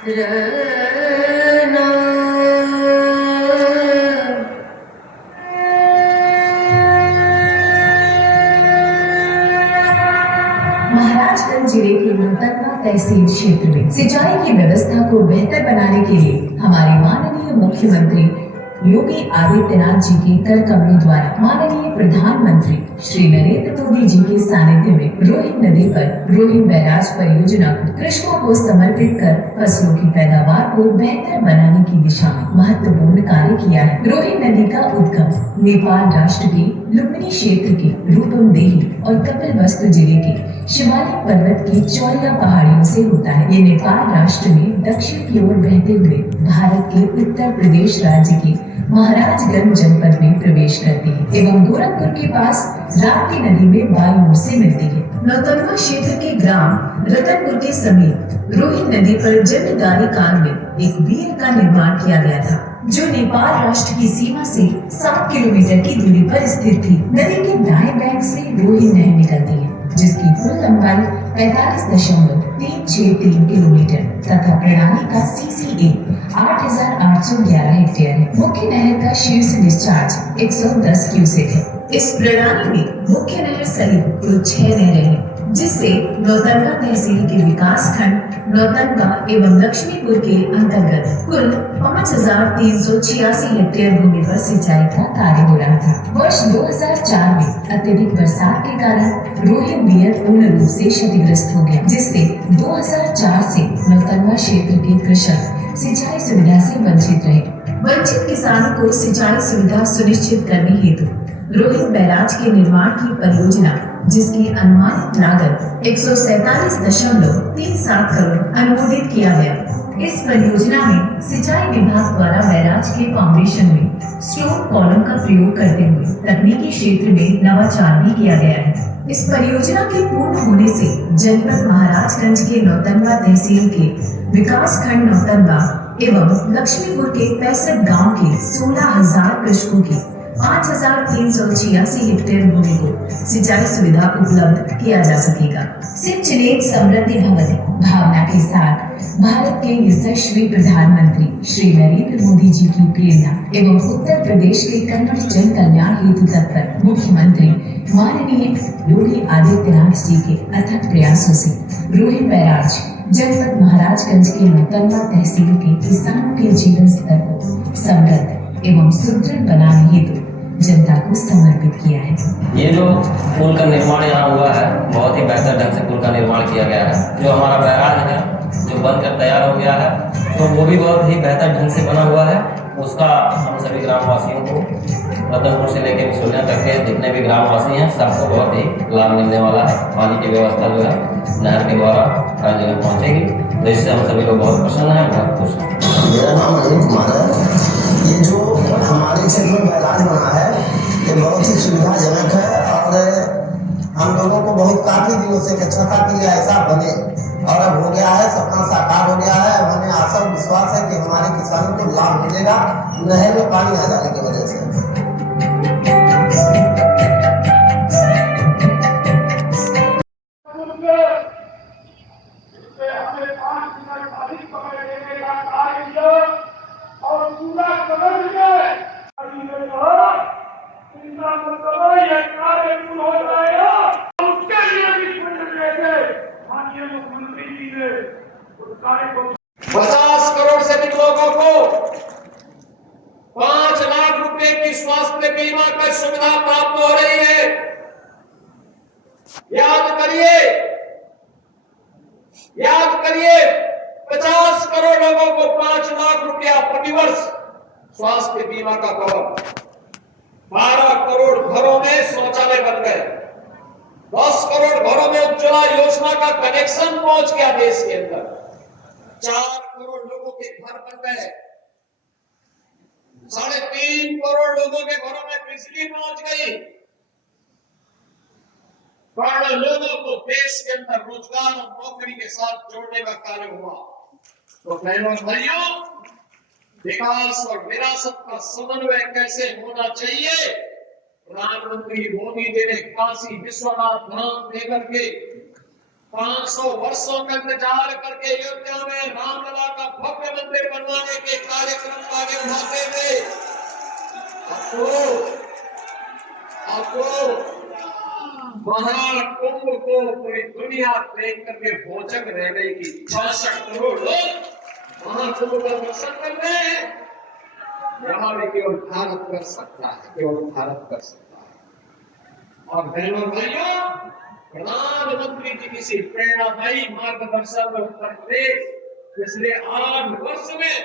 रहना। महाराजगंज जिले के नौतनवा तहसील क्षेत्र में सिंचाई की व्यवस्था को बेहतर बनाने के लिए हमारे माननीय मुख्यमंत्री योगी आदित्यनाथ जी के कर कमलों द्वारा माननीय प्रधानमंत्री श्री नरेंद्र मोदी जी के सानिध्य में रोहिन नदी पर रोहिन बैराज परियोजना को कृषकों को समर्पित कर फसलों की पैदावार को बेहतर बनाने की दिशा में महत्वपूर्ण कार्य किया है। रोहिन नदी का उद्गम नेपाल राष्ट्र के लुम्बिनी क्षेत्र के रूपमदेही और कपिलवस्तु जिले के शिवालिक पर्वत की चौड़ा पहाड़ियों से होता है। ये नेपाल राष्ट्र में दक्षिण की ओर बहते हुए भारत के उत्तर प्रदेश राज्य के महाराजगंज जनपद में प्रवेश करती है एवं गोरखपुर के पास राप्ती नदी में बाईं ओर से मिलती है। नौतनवा क्षेत्र के ग्राम रतनपुर के समीप रोहिन नदी पर जमींदारी काल में एक वीर का निर्माण किया गया था, जो नेपाल राष्ट्र की सीमा से 7 किलोमीटर की दूरी पर स्थित थी। नदी के दाएं बैंक से रोहिन नहर निकलती है, जिसकी कुल लंबाई 45.363 किलोमीटर तथा प्रणाली का CCA 8,811 हेक्टेयर है। मुख्य नहर का शीर्ष डिस्चार्ज 110 क्यूसेक है। इस प्रणाली में मुख्य नहर सहित कुल 6 नहरें हैं, जिससे नौतनवा तहसील के विकास खंड नौतनवा एवं लक्ष्मीपुर के अंतर्गत कुल 5,386 हेक्टेयर भूमि पर सिंचाई का कार्य हो रहा था। वर्ष 2004 में अत्यधिक बरसात के कारण रोहिन बियर पूर्ण रूप से क्षतिग्रस्त हो गया, जिससे 2004 से नौतनवा क्षेत्र के कृषक सिंचाई सुविधा से वंचित रहे। वंचित किसानों को सिंचाई सुविधा सुनिश्चित करने हेतु रोहिन बैराज के निर्माण की परियोजना, जिसकी अनुमानित लागत 147.37 करोड़ अनुमोदित किया गया। इस परियोजना में सिंचाई विभाग द्वारा बैराज के फाउंडेशन में स्टोन कॉलम का प्रयोग करते हुए तकनीकी क्षेत्र में नवाचार भी किया गया है। इस परियोजना के पूर्ण होने से जनपद महाराजगंज के नौतनवा तहसील के विकास खंड नौतनवा एवं लक्ष्मीपुर के 65 गाँव के 16,000 कृषकों की 5,386 हेक्टेयर भूमि को सिंचाई सुविधा उपलब्ध किया जा सकेगा। सिंचनेत समृद्धि भवति भावना के साथ भारत के यशस्वी प्रधानमंत्री श्री नरेंद्र मोदी जी की प्रेरणा एवं उत्तर प्रदेश के कन्नड़ जन कल्याण हेतु तत्पर मुख्यमंत्री माननीय योगी आदित्यनाथ जी के अथक प्रयासों से रोहिन बैराज जनपद महाराजगंज के नौतनवा तहसील के किसानों के जीवन स्तर को समृद्ध एवं सुदृढ़ बनाने हेतु जनता को समर्पित किया है। ये जो पुल का निर्माण यहाँ हुआ है, बहुत ही बेहतर ढंग से पुल का निर्माण किया गया है। जो हमारा बैराज है, जो बनकर तैयार हो गया है, तो वो भी बहुत ही बेहतर ढंग से बना हुआ है। उसका हम सभी ग्रामवासियों को रतनपुर से लेकर बिसोलिया तक के जितने भी ग्रामवासी हैं, सबको बहुत ही लाभ मिलने वाला है। पानी की व्यवस्था जो है नहर के द्वारा हर जगह पहुँचेगी, तो इससे हम सभी लोग बहुत प्रसन्न हैं, बहुत खुश हैं। मेरा नाम अनिल कुमार है। ये जो हमारे क्षेत्र में बैराज बना है, ये बहुत ही सुविधाजनक है और हम लोगों को बहुत काफी दिनों से इच्छा था कि ऐसा बने और अब हो गया है, सपना साकार हो गया है। हमें आशा और विश्वास है कि हमारे किसानों को लाभ मिलेगा नहर में पानी आ जाने की वजह से। मुख्यमंत्री जी ने उस कार्य को 50 करोड़ से अधिक लोगों को 5 लाख रुपए की स्वास्थ्य बीमा की सुविधा प्राप्त हो रही है। याद करिए 50 करोड़ लोगों को 5 लाख रुपया प्रतिवर्ष स्वास्थ्य बीमा का कवर। 12 करोड़ घरों में शौचालय बन गए। 10 करोड़ घरों में उज्ज्वला योजना का कनेक्शन पहुंच गया देश के अंदर। 4 करोड़ लोगों के घर बन गए। 3.5 करोड़ लोगों के घरों में बिजली पहुंच गई। करोड़ों लोगों को देश के अंदर रोजगार और नौकरी के साथ जोड़ने का कार्य हुआ। तो बहनों भाइयों, विकास और विरासत का समन्वय कैसे होना चाहिए, प्रधानमंत्री मोदी जी ने काशी विश्वनाथ धाम देकर के 500 वर्षों का इंतजार करके अयोध्या में रामलला का अब तो महाकुंभ को पूरी दुनिया देख करके भोचक रह गई कि 66 करोड़ लोग महाकुंभ का दर्शन कर रहे हैं। यहाँ भी केवल भारत कर सकता है, केवल भारत कर सकता है। और बहनों भाइयों, प्रधानमंत्री जी की सी प्रेरणादायी मार्गदर्शन में उत्तर प्रदेश पिछले 8 वर्ष में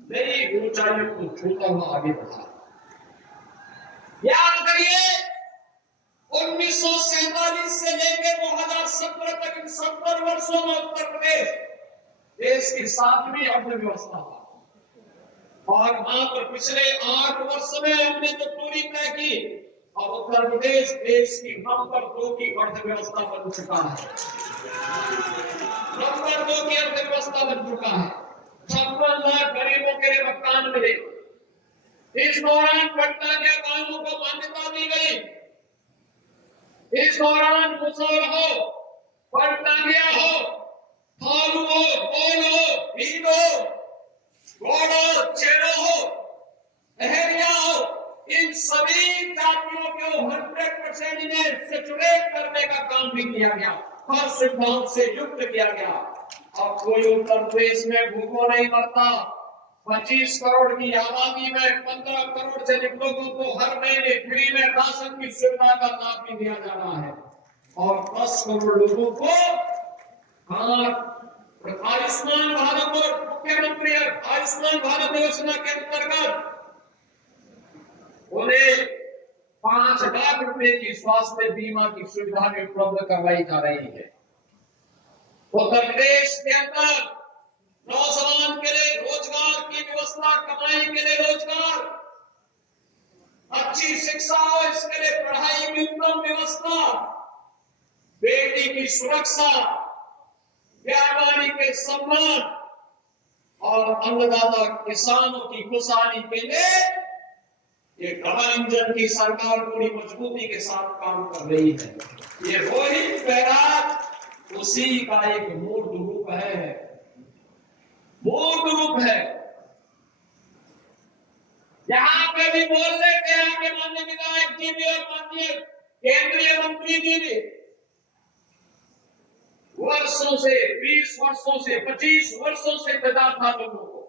नई ऊंचाइयों को छूता हुआ आगे बढ़ा। याद करिए 1947 से लेकर 2017 तक इन 70 वर्षों में उत्तर प्रदेश देश की 7वीं अर्थव्यवस्था था और मात्र पिछले 8 वर्ष में हमने जो दूरी तय की और उत्तर प्रदेश देश की नंबर 2 की अर्थव्यवस्था बन चुका है। नंबर 2 की अर्थव्यवस्था बन चुका है। 56 लाख गरीबों के लिए मकान मिले। इस दौरान पट्टा के कानूनों को मान्यता दी गई। इस दौरान मुसौर हो, पट्टानिया हो, थारू हो, कौन हो, भील हो, गौड़ हो, चेरो हो, अहरिया हो, इन सभी जातियों को 100% इन्हें सेचुरेट करने का काम भी किया गया। हर सिद्धांत से युक्त किया गया। अब कोई उत्तर प्रदेश में भूखों नहीं मरता। 25 करोड़ की आबादी में 15 करोड़ से अधिक लोगों को हर महीने फ्री में राशन की सुविधा का लाभ भी दिया जा रहा है और 10 करोड़ लोगों को आयुष्मान भारत और मुख्यमंत्री आयुष्मान भारत योजना के अंतर्गत उन्हें 5 लाख रुपए की स्वास्थ्य बीमा की सुविधा भी उपलब्ध करवाई जा रही है। उत्तर प्रदेश के अंदर नौजवान के लिए रोजगार की व्यवस्था, कमाई के लिए रोजगार, अच्छी शिक्षा हो इसके लिए पढ़ाई की उत्तम व्यवस्था, बेटी की सुरक्षा, व्यापारी के सम्मान और अन्नदाता किसानों की खुशहाली के लिए ये डबल इंजन की सरकार पूरी मजबूती के साथ काम कर रही है। ये रोहित बैराज उसी का एक मूर्त रूप है, मूर्त रूप है। यहां पे भी बोल लेते हैं कि माननीय विधायक जी भी और माननीय केंद्रीय मंत्री जी भी वर्षों से 20 वर्षों से 25 वर्षों से इंतजार था लोगों को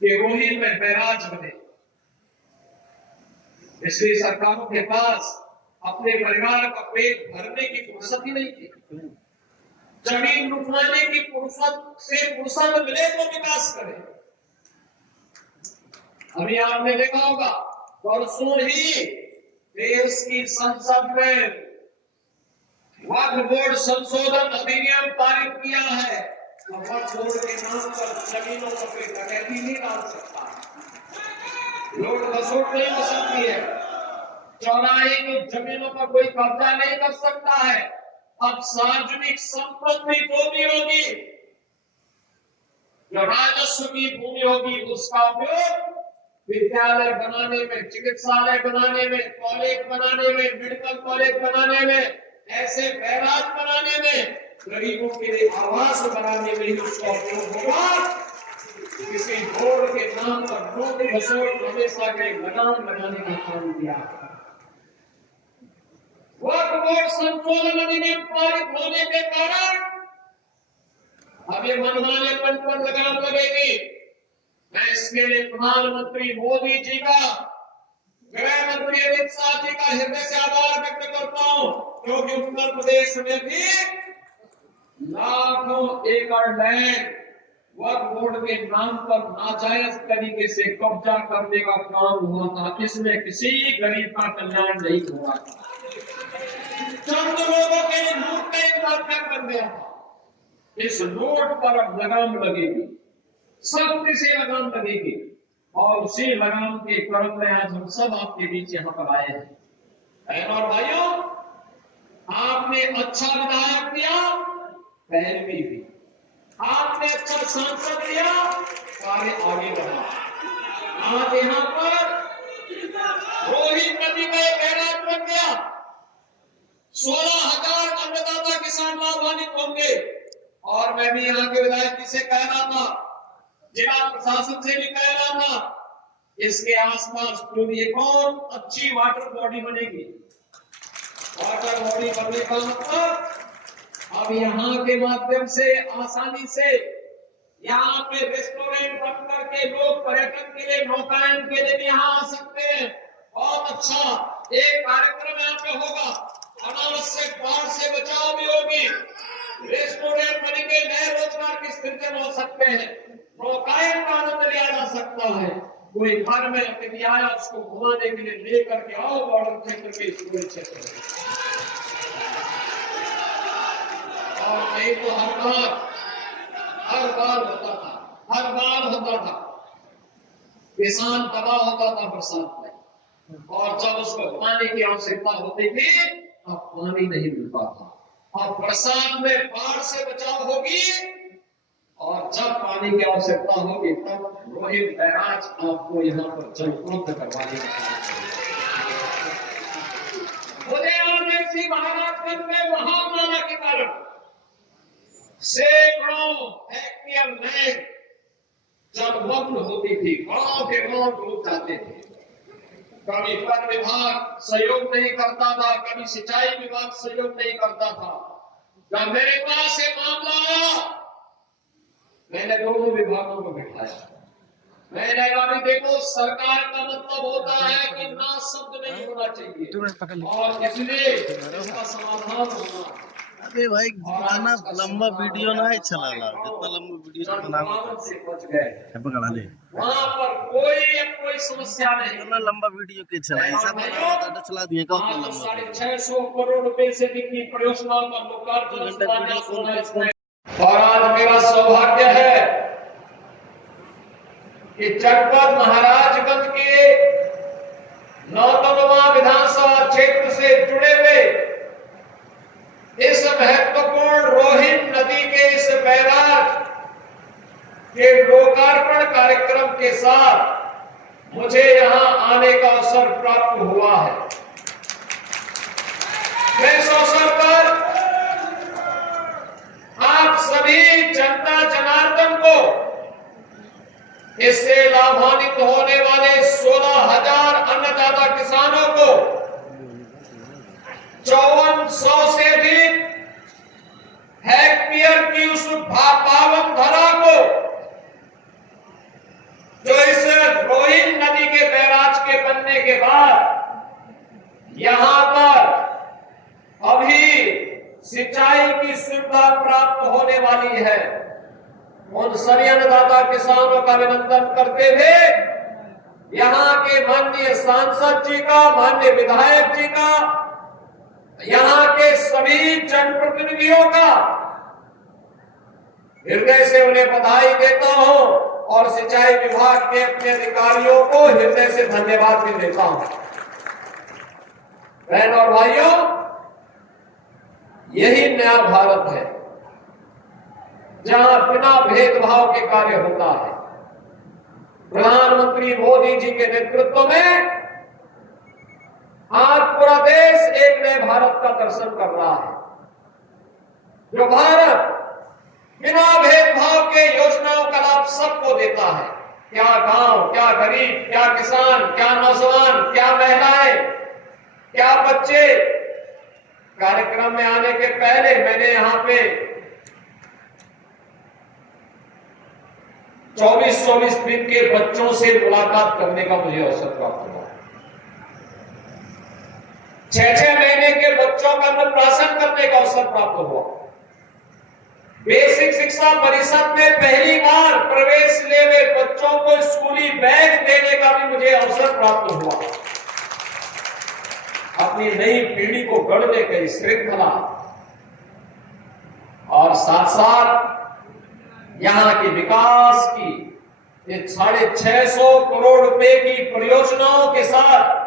कि रोहित में बैराज बने। पिछली सरकारों के पास अपने परिवार का पेट भरने की फुर्सत ही नहीं थी। जमीन लुटवाने की फुर्सत मिले तो विकास करें। अभी आपने देखा होगा परसों ही देश की संसद में वक्फ बोर्ड संशोधन अधिनियम पारित किया है। वक्फ बोर्ड के नाम पर जमीनों पर कोई डकैती नहीं डाल सकता, लूट खसोट नहीं हो सकती है, चौराहे की जमीनों पर कोई कब्जा नहीं कर सकता है। अब सार्वजनिक संपत्ति जो भी होगी, जो राजस्व की भूमि होगी, उसका उपयोग विद्यालय बनाने में, चिकित्सालय बनाने में, कॉलेज बनाने में, मेडिकल कॉलेज बनाने में, ऐसे बैराज बनाने में, गरीबों के लिए आवास बनाने में ही उसका उपयोग होगा। किसी बोर्ड के नाम पर लूट खसोट हमेशा के लगाम लगाने का काम किया। वक्फ बोर्ड संशोधन अधिनियम पारित होने के कारण अब ये मनमानेपन पर लगाम लगेगी। मैं इसके लिए प्रधानमंत्री मोदी जी का, गृह मंत्री अमित शाह जी का हृदय से आभार व्यक्त करता हूं, क्योंकि उत्तर प्रदेश में भी लाखों एकड़ लैंड वक्फ बोर्ड के नाम पर नाजायज तरीके से कब्जा करने का काम हुआ था। इसमें किसी गरीब का कल्याण नहीं हुआ था, चंद लोगों के लूट का एक माध्यम बन गया था। इस लूट पर अब लगाम लगेगी, सख्ती से लगाम लगेगी और उसी लगाम के क्रम में आज हम सब आपके बीच यहाँ पर आए हैं। बहनों और भाइयों, आपने अच्छा विधायक दिया, पहलवी भी, आपने अच्छा सांसद दिया, कार्य आगे बढ़ा। आज यहाँ पर रोहित नदी का एक बैराज बन गया, 16,000 अन्नदाता किसान लाभान्वित होंगे। और मैं भी यहाँ के विधायक जी से कह रहा था, जिला प्रशासन से भी कह रहा था इसके आसपास पूरी एक और अच्छी वाटर बॉडी बनेगी। वाटर बॉडी बनने का मतलब अब यहाँ के माध्यम से आसानी से यहाँ पे रेस्टोरेंट बन करके लोग पर्यटन के लिए, नौकायन के लिए भी यहाँ आ सकते हैं। बहुत अच्छा एक कार्यक्रम यहाँ पे होगा। अनावश्यक बाढ़ से बचाव भी होगी, रेस्टोरेंट बनेंगे, नए रोजगार की स्थिति हो सकते हैं, नौकायन का आनंद लिया जा सकता है। कोई घर में अतिथि आया उसको घुमाने के लिए लेकर के आओ बॉर्डर क्षेत्र के पूरे क्षेत्र में। और नहीं तो हर बार होता था किसान तबाह होता था बरसात में, और जब उसको पानी की आवश्यकता होती थी अब पानी नहीं मिलता था। अब बरसात में बाढ़ से बचाव होगी और जब पानी की आवश्यकता होगी तब रोहित बैराज आपको यहाँ पर जल उपलब्ध करवाने का महाराजगंज में महामाला के कारण सैकड़ों हेक्टेयर लैंड जलमग्न होती थी, गांव के गांव डूब जाते थे। कभी वन विभाग सहयोग नहीं करता था, कभी सिंचाई विभाग सहयोग नहीं करता था। जब मेरे पास ये मामला आया मैंने दोनों विभागों को बिठाया। मैंने कहा देखो सरकार का मतलब होता है कि ना शब्द नहीं होना चाहिए और इसलिए इसका समाधान होना। अबे भाई जितना लंबा वीडियो ना है चला ला, जितना लंबा वीडियो बनाओ से बच गए, पकड़ा ले। वहाँ पर कोई समस्या नहीं। इतना लंबा वीडियो के चला ऐसा बना चला दिए का उतना लंबा 650 करोड़ रुपए से कितनी परियोजनाओं का लोकार्पण। और आज मेरा सौभाग्य है कि जनपद महाराजगंज के 9वां विधानसभा क्षेत्र से जुड़े हुए इस महत्वपूर्ण रोहिन नदी के इस बैराज के लोकार्पण कार्यक्रम के साथ मुझे यहां आने का अवसर प्राप्त हुआ है। मैं इस अवसर पर आप सभी जनता जनार्दन को, इससे लाभान्वित होने वाले 16,000 अन्नदाता किसानों को, 5400 से अधिक हेक्टेयर की उस पावन धरा को जो इस रोहिन नदी के बैराज के बनने के बाद यहां पर अभी सिंचाई की सुविधा प्राप्त होने वाली है, उन सभी अन्नदाता किसानों का अभिनंदन करते हुए यहाँ के माननीय सांसद जी का, माननीय विधायक जी का, यहाँ के सभी जनप्रतिनिधियों का हृदय से उन्हें बधाई देता हूं और सिंचाई विभाग के अपने अधिकारियों को हृदय से धन्यवाद भी देता हूं। बहन और भाइयों, यही नया भारत है जहां बिना भेदभाव के कार्य होता है। प्रधानमंत्री मोदी जी के नेतृत्व में आज पूरा देश एक नए भारत का दर्शन कर रहा है, जो भारत बिना भेदभाव के योजनाओं का लाभ सबको देता है। क्या गांव, क्या गरीब, क्या किसान, क्या नौजवान, क्या महिलाएं, क्या बच्चे। कार्यक्रम में आने के पहले मैंने यहाँ पे 24-24 दिन के बच्चों से मुलाकात करने का मुझे अवसर प्राप्त हुआ। 6-6 महीने के बच्चों का अन्नप्राशन करने का अवसर प्राप्त हुआ। बेसिक शिक्षा परिषद में पहली बार प्रवेश ले हुए बच्चों को स्कूली बैग देने का भी मुझे अवसर प्राप्त हुआ। अपनी नई पीढ़ी को गढ़ने की श्रृंखला और साथ साथ यहाँ के विकास की 650 करोड़ रुपए की परियोजनाओं के साथ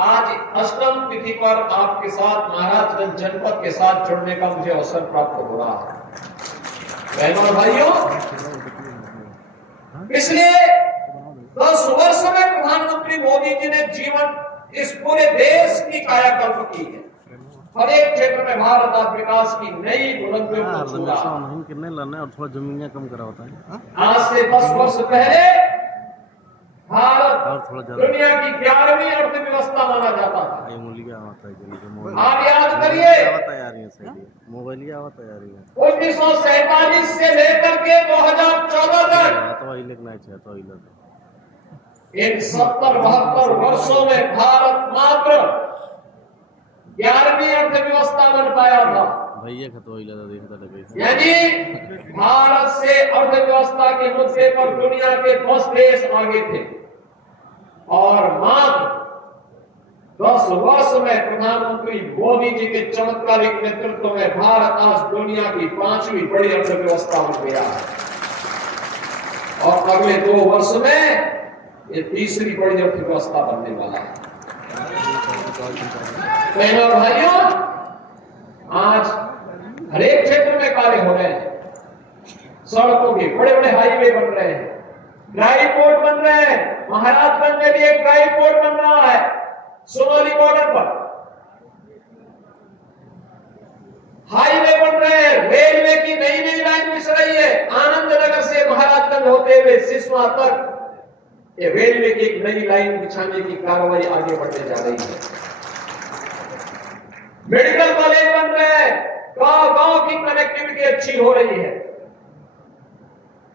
आज अष्टम तिथि पर आपके साथ महाराजगंज जनपद के साथ जुड़ने का मुझे अवसर प्राप्त हो रहा है। बहनों और भाइयों, पिछले 10 वर्ष में प्रधानमंत्री मोदी जी ने जीवन इस पूरे देश की कायाकल्प की है। हर एक क्षेत्र में भारत आज विकास की नई बुलंदियों को छू रहा है। कितने लाना है और थोड़ा जमीन कम करा होता है। आज से 10 वर्ष पहले भारत और थोड़ा ज्यादा दुनिया की 11वीं अर्थव्यवस्था माना जाता था। ये मूल्य आवता है जल्दी मोबाइल आप याद करिए, तैयारी है सही मोबाइल की आवा तैयारी है 1947 से लेकर के 2014 तक तो वही लिखना है तो वही लगता इन 70-72 वर्षों में भारत मात्र 11वीं अर्थव्यवस्था बन पाया था। भैया का तो वही लगा देखता लगे यानी भारत से अर्थव्यवस्था के मुद्दे पर दुनिया के 10 देश आगे थे और मात्र 10 वर्ष में प्रधानमंत्री मोदी जी के चमत्कारिक नेतृत्व में भारत आज दुनिया की 5वीं बड़ी अर्थव्यवस्था बन गया है और अगले 2 वर्ष में ये 3री बड़ी अर्थव्यवस्था बनने वाला है। बहनों और भाइयों, आज हर एक क्षेत्र में कार्य हो रहे हैं। सड़कों के बड़े बड़े हाईवे बन रहे हैं, ड्राई पोर्ट बन रहे हैं। महाराजगंज में भी एक ड्राई पोर्ट बन रहा है सोमाली बॉर्डर पर। हाईवे बन रहे हैं, रेलवे की नई नई लाइन बिछ रही है। आनंद नगर से महाराजगंज होते हुए सिसवा तक ये रेलवे की एक नई लाइन बिछाने की कार्रवाई आगे बढ़ने जा रही है। मेडिकल कॉलेज बन रहे हैं, गांव गांव की कनेक्टिविटी अच्छी हो रही है।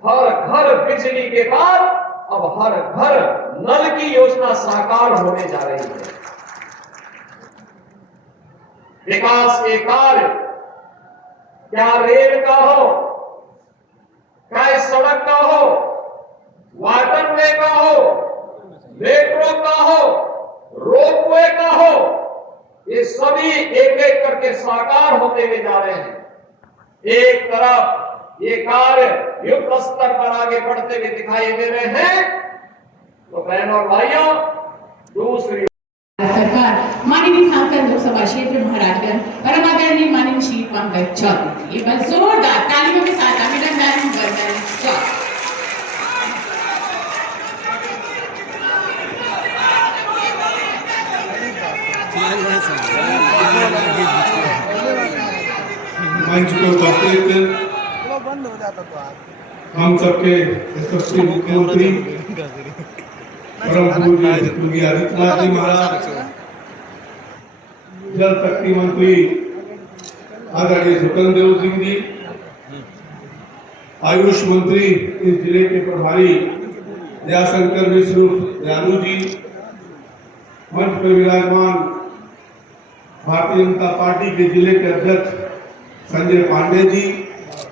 हर घर बिजली के बाद अब हर घर नल की योजना साकार होने जा रही है। विकास के कार्य क्या रेल का हो, क्या सड़क का हो, वाटरवे का हो, मेट्रो का हो, रोपवे का हो, ये सभी एक एक करके साकार होते हुए जा रहे हैं। एक तरफ ये कार्य युद्ध स्तर पर आगे बढ़ते हुए दिखाई दे रहे हैं, तो बहनों और भाइयों, दूसरी सरकार माननीय सांसद लोकसभा क्षेत्र महाराजगंज परम आदरणीय माननीय श्री पंकज चौधरी, ये बस जोरदार तालियों के साथ अभिनंदन वंदन स्वागत। मंच को उपस्थित हम सबके यशस्वी मुख्यमंत्री परम पूज्य योगी आदित्यनाथ जी महाराज, जल शक्ति मंत्री आदरणीय स्वतंत्र सिंह जी, आयुष मंत्री इस जिले के प्रभारी दयाशंकर मिश्र दयालु जी, मंच पर विराजमान भारतीय जनता पार्टी के जिले के अध्यक्ष संजय पांडे जी,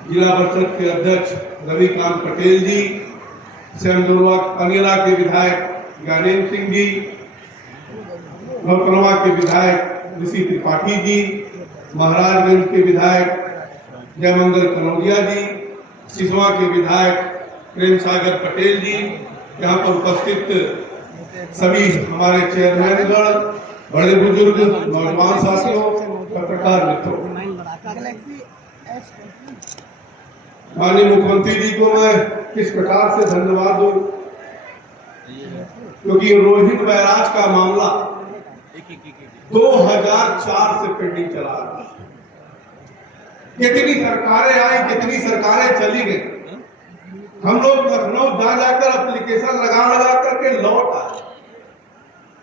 जिला परिषद के अध्यक्ष रविकांत पटेल जी, सेमदुर्वा कनेरा के विधायक ज्ञानेन्द्र सिंह जी, नौतनवा के विधायक ऋषि त्रिपाठी जी, महाराजगंज के विधायक जयमंगल कनौजिया जी, सिसवा के विधायक प्रेम सागर पटेल जी, यहाँ पर उपस्थित सभी हमारे चेयरमैनगण, बड़े बुजुर्ग, नौजवान साथियों, पत्रकार मित्रों, माननीय मुख्यमंत्री जी को मैं किस प्रकार से धन्यवाद दूं, क्योंकि रोहित बैराज का मामला 2004 से पेंडिंग चला रहा है। कितनी सरकारें आई, कितनी सरकारें चली गई, हम लोग लखनऊ जा जाकर एप्लीकेशन लगा करके लौट आए,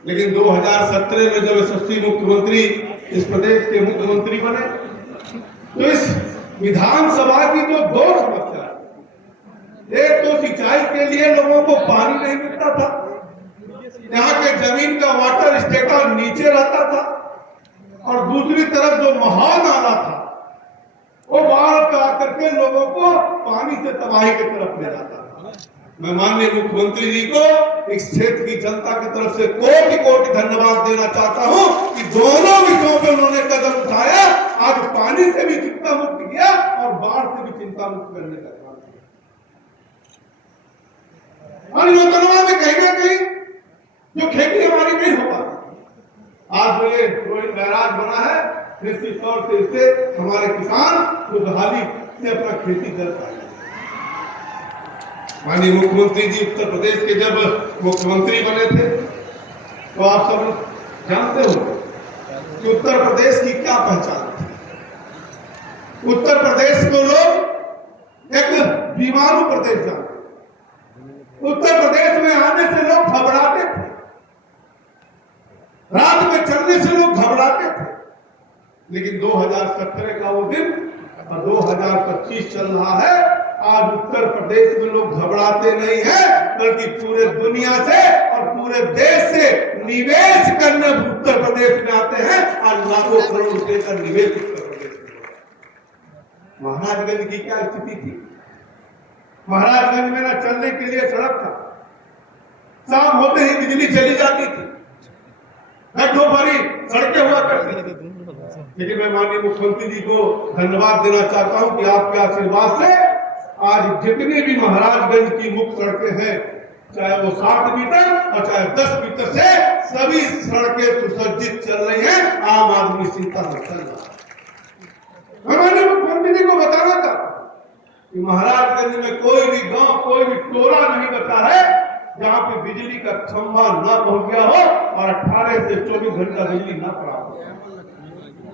लेकिन 2017 में जब यशस्वी मुख्यमंत्री इस प्रदेश के मुख्यमंत्री बने तो इस विधानसभा की जो 2 समस्या, एक तो सिंचाई के लिए लोगों को पानी नहीं मिलता था, यहाँ के जमीन का वाटर स्टेटस नीचे रहता था, और दूसरी तरफ जो महानाला था वो बाढ़ का आकर के लोगों को पानी से तबाही की तरफ ले जाता था। मैं माननीय मुख्यमंत्री जी को इस क्षेत्र की जनता की तरफ से कोटि कोटि धन्यवाद देना चाहता हूं कि दोनों विषयों पे उन्होंने कदम उठाया, आज पानी से भी चिंता मुक्त किया और बाढ़ से भी चिंता मुक्त करने का काम किया। नौतनवा में कहीं ना कहीं जो खेती हमारी नहीं हो पाती, आज जो ये रोहित बैराज बना है, निश्चित तौर से इससे हमारे किसान खुशहाली से अपना खेती कर पाएंगे। माननीय मुख्यमंत्री जी उत्तर प्रदेश के जब मुख्यमंत्री बने थे तो आप सब जानते हो कि उत्तर प्रदेश की क्या पहचान थी। उत्तर प्रदेश को लोग एक बीमारू प्रदेश जानते, उत्तर प्रदेश में आने से लोग घबराते थे, रात में चलने से लोग घबराते थे। लेकिन 2017 का वो दिन और 2025 चल रहा है, आज उत्तर प्रदेश में लोग घबराते नहीं हैं, बल्कि पूरे दुनिया से और पूरे देश से निवेश करने उत्तर प्रदेश में आते हैं। आज लाखों करोड़ रुपए का निवेश उत्तर प्रदेश में। महाराजगंज की क्या स्थिति थी? महाराजगंज में ना चलने के लिए सड़क था, शाम होते ही बिजली चली जाती थी, गड्ढों भरी सड़कें हुआ करती थी। लेकिन मैं माननीय मुख्यमंत्री जी को धन्यवाद देना चाहता हूं कि आपके आशीर्वाद से आज जितनी भी महाराजगंज की मुख्य सड़कें हैं, चाहे वो 60 मीटर और चाहे 10 मीटर से, सभी सड़कें सुसज्जित चल रही हैं। आम आदमी चिंता में चल रहा है। मैं माननीय मुख्यमंत्री जी को बताना था कि महाराजगंज में कोई भी गांव, कोई भी टोला नहीं बचा है जहां पे बिजली का खंभा ना पहुंच गया हो और 18 से 24 घंटा बिजली ना प्राप्त हो।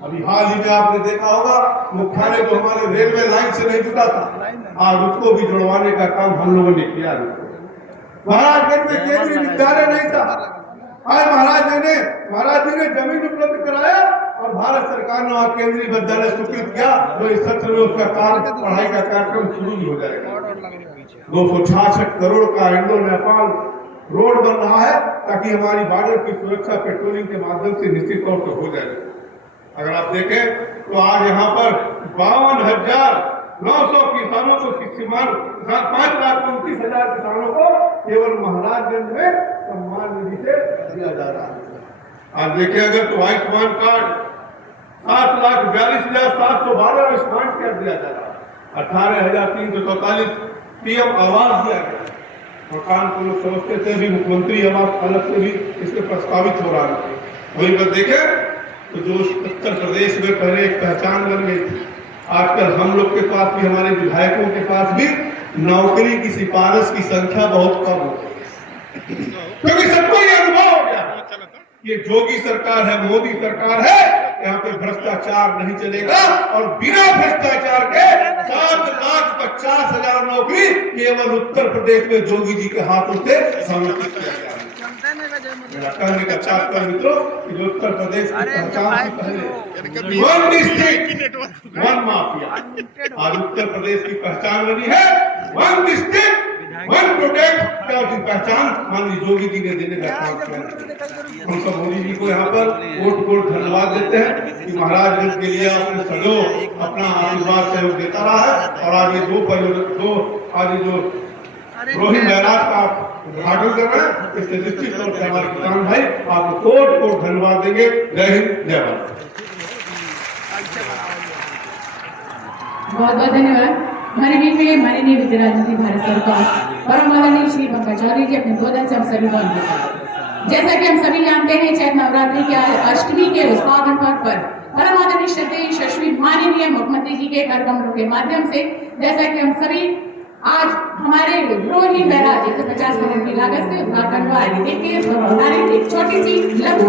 अभी हाल ही में आपने देखा होगा, मुख्यालय जो हमारे रेलवे लाइन से नहीं जुड़ा था, आज उसको भी जुड़वाने का काम हम लोगों ने किया। महाराजगंज में केंद्रीय विद्यालय नहीं था, आज महाराज जी ने जमीन उपलब्ध कराया और भारत सरकार ने वहाँ केंद्रीय विद्यालय स्वीकृत किया। तो इस सत्र में उसका कार्य, पढ़ाई का कार्यक्रम शुरू हो जाएगा। 266 करोड़ का इंडो नेपाल रोड बन रहा है ताकि हमारी बॉर्डर की सुरक्षा पेट्रोलिंग के माध्यम से निश्चित तौर पर हो जाएगी। अगर आप देखें तो आज यहाँ पर 52,900 किसानों को 5,29,000 किसानों को केवल महाराजगंज में सम्मान निधि से दिया जा रहा है। आज देखिए, अगर तो आयुष्मान कार्ड 7,42,712 आयुष्मान कार्ड दिया जा रहा है, 18,344 PM आवास दिया गया। मकान को लोग समझते थे भी मुख्यमंत्री आवास अलग से भी इसमें प्रस्तावित हो रहा है। वहीं पर देखें तो जो उत्तर प्रदेश में पहले एक पहचान बन गई थी, आजकल हम लोग के पास भी, हमारे विधायकों के पास भी नौकरी की सिफारिश की संख्या बहुत कम हो गई, क्योंकि सबको ये अनुभव हो गया ये योगी सरकार है, मोदी सरकार है, यहाँ पे भ्रष्टाचार नहीं चलेगा। और बिना भ्रष्टाचार के 7,50,000 नौकरी केवल उत्तर प्रदेश में योगी जी के हाथों से समर्पित किया गया। मेरा कहने का तात्पर्य मित्रों कि जो उत्तर प्रदेश की पहचान से पहले वन डिस्ट्रिक्ट वन माफिया, आज उत्तर प्रदेश की पहचान बनी है वन डिस्ट्रिक्ट वन प्रोडक्ट की पहचान माननीय योगी जी ने देने का काम किया। हम सब मोदी जी को यहाँ पर कोट धन्यवाद देते हैं कि महाराजगंज के लिए आपने सहयोग, अपना आशीर्वाद सहयोग देता रहा है। और आज ये आज जो रोहित बैराज का उद्घाटन कर रहे हैं, इससे निश्चित तौर पर हमारे किसान भाई आपको कोट धन्यवाद देंगे। जय हिंद, जय भारत। बहुत बहुत धन्यवाद। हमारे बीच में माननीय वित्त राज्य भारत सरकार और आदरणीय श्री पंकज चौधरी जी अपने गोदन से हम सभी को अनुरोध। जैसा कि हम सभी जानते हैं, चैत नवरात्रि के अष्टमी के उस पावन पर्व पर परम आदरणीय श्रद्धेय यशस्वी माननीय मुख्यमंत्री जी के कर कमलों के माध्यम से, जैसा कि हम सभी आज हमारे रोहित बैराज 150 करोड़ की लागत से उद्घाटन हुआ है। देखिए एक छोटी सी लघु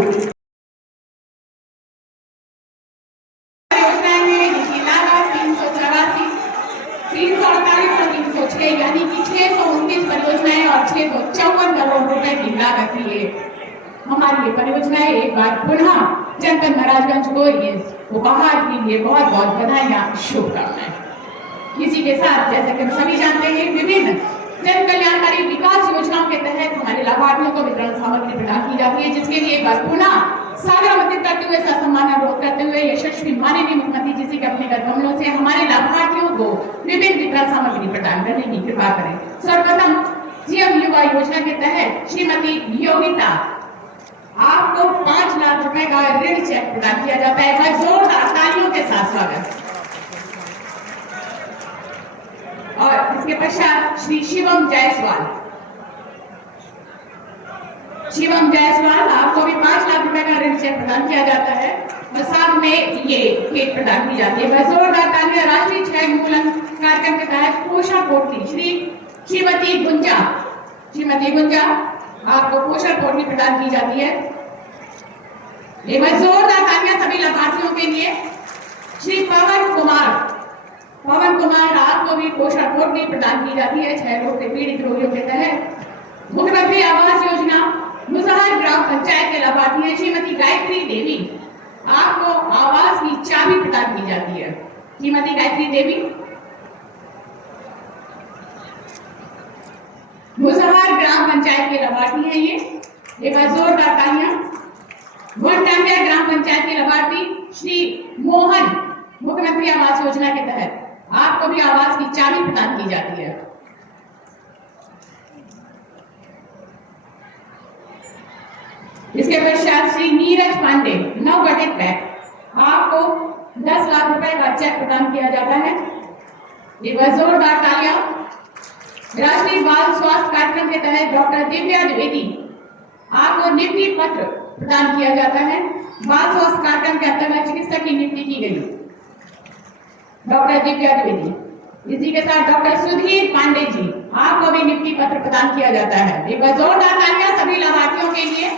यानी कि 629 परियोजनाएं और 654 करोड़ रुपए की लागत की है हमारी ये परियोजनाएं। एक बार पुनः जनपद महाराजगंज को ये उपहार के लिए बहुत बहुत बधाइयां, शुभकामनाएं। इसी के साथ जैसे कि हम सभी जानते हैं, विभिन्न जन कल्याणकारी विकास योजनाओं के तहत हमारे लाभार्थियों को वितरण सामग्री प्रदान की जाती है, जिसके लिए एक बार पुनः सागर मंदिर करते हुए सम्मान अनुरोध करते हुए यशस्वी माननीय मुख्यमंत्री जी से अपने कर कमलों से हमारे लाभार्थियों को विभिन्न वितरण सामग्री प्रदान करने की कृपा करें। सर्वप्रथम सीएम युवा योजना के तहत श्रीमती योगिता, आपको 5 लाख रुपए का ऋण चेक प्रदान किया जाता है। मैं जोरदार तालियों के साथ स्वागत। और इसके पश्चात श्री शिवम जायसवाल, आपको भी 5 लाख रुपए का ऋण चेक प्रदान किया जाता है और साथ में ये केक प्रदान की जाती है। जोरदार तालियां। राष्ट्रीय क्षय उन्मूलन कार्यक्रम के तहत पोषण पोटली श्रीमती गुंजा, आपको पोषण पोटली प्रदान की जाती है। एक बार जोरदार तालियां सभी लाभार्थियों के लिए। श्री पवन कुमार, आपको भी पोषण पोटली प्रदान की जाती है। क्षय रोग से पीड़ित रोगियों के तहत मुख्यमंत्री आवास योजना मुसहर ग्राम पंचायत के लाभार्थी हैं श्रीमती गायत्री देवी। आपको आवास की चाबी प्रदान की जाती है। श्रीमती गायत्री देवी मुसहर ग्राम पंचायत के लाभार्थी हैं। ये एक बार जोरदार तालियां। वनटांगिया ग्राम पंचायत के लाभार्थी श्री मोहन, मुख्यमंत्री आवास योजना के तहत आपको भी आवास की चाबी प्रदान की जाती है। इसके पश्चात श्री नीरज पांडे, नव गठित बैंक, आपको 10 लाख रुपए का चेक प्रदान किया जाता है। एक बार जोरदार तालियां। राष्ट्रीय बाल स्वास्थ्य कार्यक्रम के तहत डॉक्टर दिव्या द्विवेदी, आपको नियुक्ति पत्र प्रदान किया जाता है। बाल स्वास्थ्य कार्यक्रम के अंतर्गत चिकित्सक की नियुक्ति की गई डॉक्टर दिव्या द्विवेदी। इसी के साथ डॉक्टर सुधीर पांडे जी, आपको भी नियुक्ति पत्र प्रदान किया जाता है। एक बार जोरदार तालियां सभी लाभार्थियों के लिए।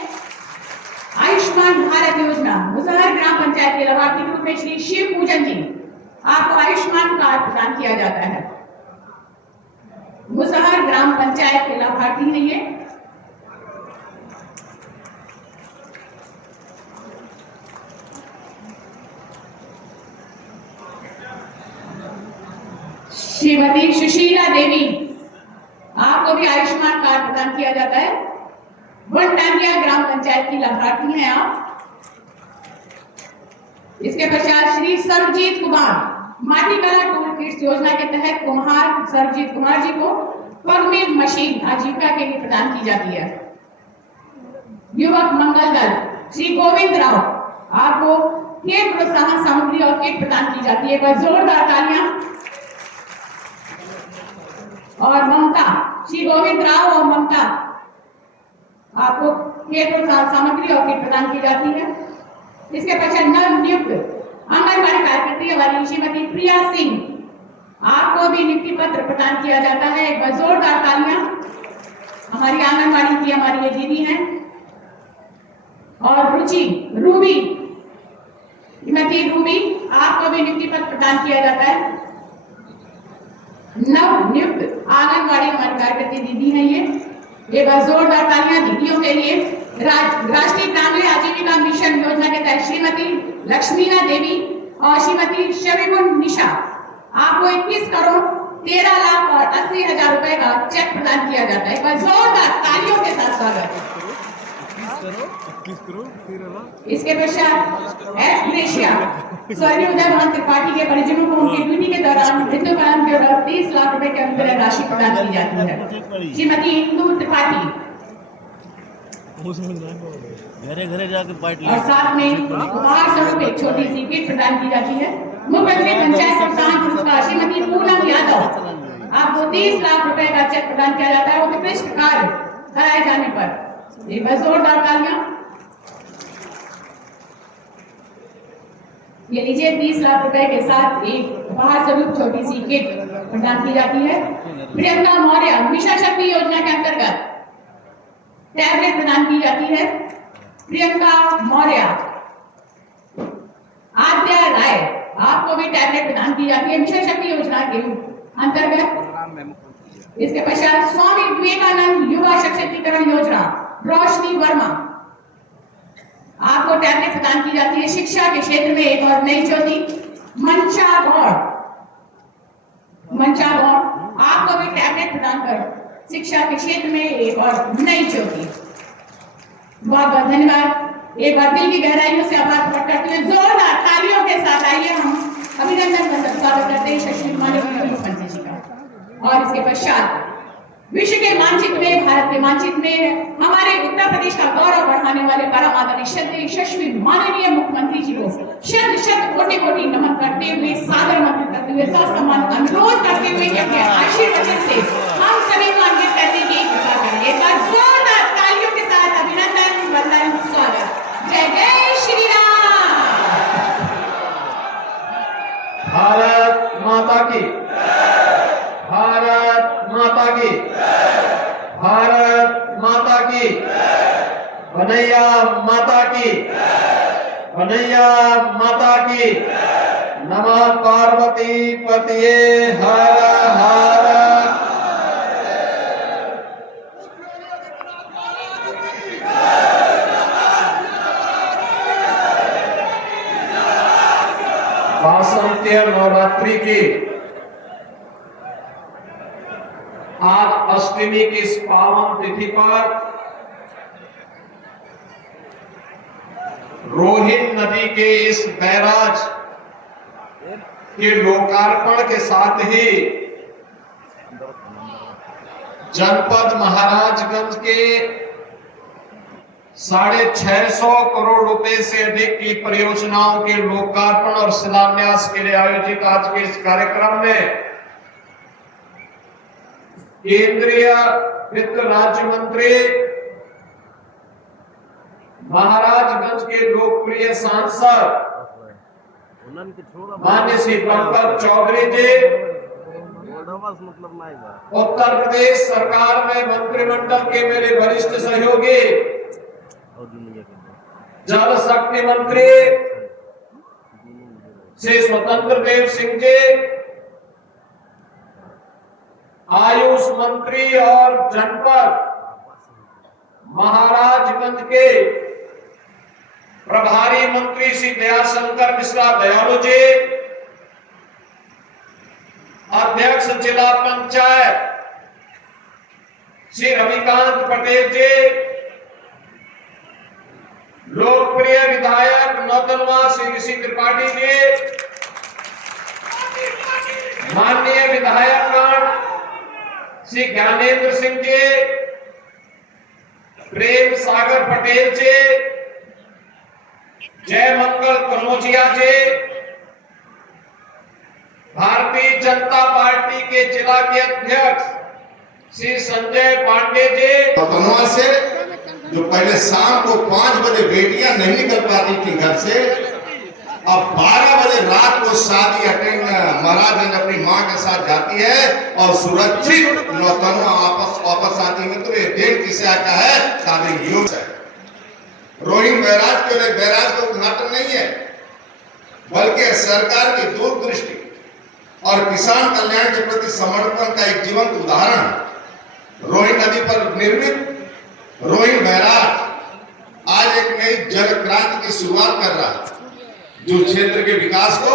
आयुष्मान भारत योजना मुसहर ग्राम पंचायत के लाभार्थी के रूप में श्री शिव पूजन जी, आपको आयुष्मान कार्ड प्रदान किया जाता है। मुसहर ग्राम पंचायत के लाभार्थी हैं ये। श्रीमती सुशीला देवी, आपको भी आयुष्मान कार्ड प्रदान किया जाता है। वनटांगिया ग्राम पंचायत की लाभार्थी हैं आप। इसके पश्चात श्री सर्वजीत कुमार, माटी कला टूल किट्स योजना के तहत कुम्हार सर्वजीत कुमार जी को पगमिल मशीन आजीविका के लिए प्रदान की जाती है। युवक मंगल दल श्री गोविंद राव, आपको खेल प्रोत्साहन सामग्री और किट प्रदान की जाती है। एक बार जोरदार तालियां। और ममता, श्री गोविंद राव और ममता, आपको खेल प्रोत्साहन सामग्री और किट प्रदान की जाती है। इसके पश्चात नव नियुक्त आंगनबाड़ी कार्यकर्त्री वाली श्रीमती प्रिया सिंह, आपको भी नियुक्ति पत्र प्रदान किया जाता है। एक बार जोरदार तालियां। हमारी आंगनबाड़ी की हमारी ये दीदी हैं। और रूबी, श्रीमती रूबी, आपको भी नियुक्ति पत्र प्रदान किया जाता है। नव नियुक्त आंगनबाड़ी हमारी कार्यकर्त्री दीदी हैं ये। एक बार जोरदार तालियां दीदियों के लिए। राष्ट्रीय ग्रामीण आजीविका मिशन योजना के तहत श्रीमती लक्ष्मीना देवी और श्रीमती शबीबुन निशा, आपको 21 करोड़ 13 लाख और 80 हजार रुपए का चेक प्रदान किया जाता है। एक बार जोरदार तालियों के साथ स्वागत। इसके पश्चात एग्नेशिया स्वर्गीय उदय भान त्रिपाठी के परिजनों को उनकी ड्यूटी के दौरान मृत्युकरण के और 30 लाख रुपए के अंतर्गत राशि प्रदान की जाती है। श्रीमती इंदू त्रिपाठी घरे घरे जाकर पार्टी और साथ में उपहार स्वरूप एक छोटी सी किट प्रदान की जाती है। मुख्यमंत्री पंचायत प्रोत्साहन पुरस्कार श्रीमती पूनम यादव, आपको 30 लाख रुपए का चेक प्रदान किया जाता है उत्कृष्ट कार्य कराए जाने पर। एक बार जोरदार तालियां। ये लीजिए 30 लाख रुपए के साथ एक उपहार स्वरूप छोटी सी किट प्रदान की जाती है। प्रियंका मौर्य, मिशन शक्ति योजना के अंतर्गत टैबलेट प्रदान की जाती है। प्रियंका मौर्य। आद्या राय, आपको भी टैबलेट प्रदान की जाती है मिशन शक्ति योजना के अंतर्गत। इसके पश्चात स्वामी विवेकानंद युवा सशक्तिकरण योजना रोशनी वर्मा, आपको टैबलेट प्रदान की जाती है। शिक्षा के क्षेत्र में एक और नई ज्योति मंचा गौड़, आपको भी टैबलेट प्रदान कर शिक्षा के क्षेत्र में एक और नई ज्योति। बहुत बहुत धन्यवाद। एक बार दिल की गहराइयों से आभार प्रकट करते हुए जोरदार तालियों के साथ आइए हम अभिनंदन का स्वागत करते हैं शशि माननीय मुख्यमंत्री जी का। और इसके पश्चात विश्व के मानचित्र में, भारत के मानचित्र में हमारे उत्तर प्रदेश का गौरव बढ़ाने वाले परम आदरणीय श्रद्धेय यशस्वी माननीय मुख्यमंत्री जी को शत शत कोटि कोटि नमन करते हुए, सादर नमन करते हुए, ससम्मान अनुरोध करते हुए कि अपने आशीर्वचन से हम सभी को अन्वित करने की कृपा करें। एक बार जोरदार तालियों के साथ अभिनंदन, वंदन, स्वागत। जय जय श्री राम। भारत माता की, भारत माता की, भारत माता की, कन्हैया माता की, कन्हैया माता की। नमः पार्वती पतिये हर हर। शारदीय नवरात्रि की आज अष्टमी की इस पावन तिथि पर रोहिन नदी के इस बैराज के लोकार्पण के साथ ही जनपद महाराजगंज के 650 करोड़ रुपए से अधिक की परियोजनाओं के लोकार्पण और शिलान्यास के लिए आयोजित आज के इस कार्यक्रम में केंद्रीय वित्त राज्य मंत्री, महाराजगंज के लोकप्रिय सांसद मान्य श्री पंकज चौधरी जी, उत्तर प्रदेश सरकार में मंत्रिमंडल के मेरे वरिष्ठ सहयोगी, जल शक्ति मंत्री श्री स्वतंत्र देव सिंह जी, आयुष मंत्री और जनपद महाराजगंज के प्रभारी मंत्री श्री दयाशंकर मिश्रा दयालु जी, अध्यक्ष जिला पंचायत श्री रविकांत पटेल जी, लोकप्रिय विधायक नौतनवा श्री ऋषि त्रिपाठी जी, माननीय विधायकगण श्री ज्ञानेंद्र सिंह जी, प्रेम सागर पटेल जी, जय मंगल कनौजिया जी, भारतीय जनता पार्टी के जिला के अध्यक्ष श्री संजय पांडे जी, नौतनवा से जो पहले शाम को 5 बजे बेटियां नहीं निकल पाती थी घर से, अब 12 बजे रात को शादी अटेंड महाराजगंज अपनी मां के साथ जाती है और सुरक्षित नौतनवा वापस आती है। तो ये डेट किसे आता है? शादी योग है। रोहिन बैराज केवल एक बैराज का उद्घाटन नहीं है, बल्कि सरकार की दूरदृष्टि और किसान कल्याण के प्रति समर्पण का एक जीवंत उदाहरण है। रोहिन नदी पर निर्मित रोहिन बैराज आज एक नई जल क्रांति की शुरुआत कर रहा है, जो क्षेत्र के विकास को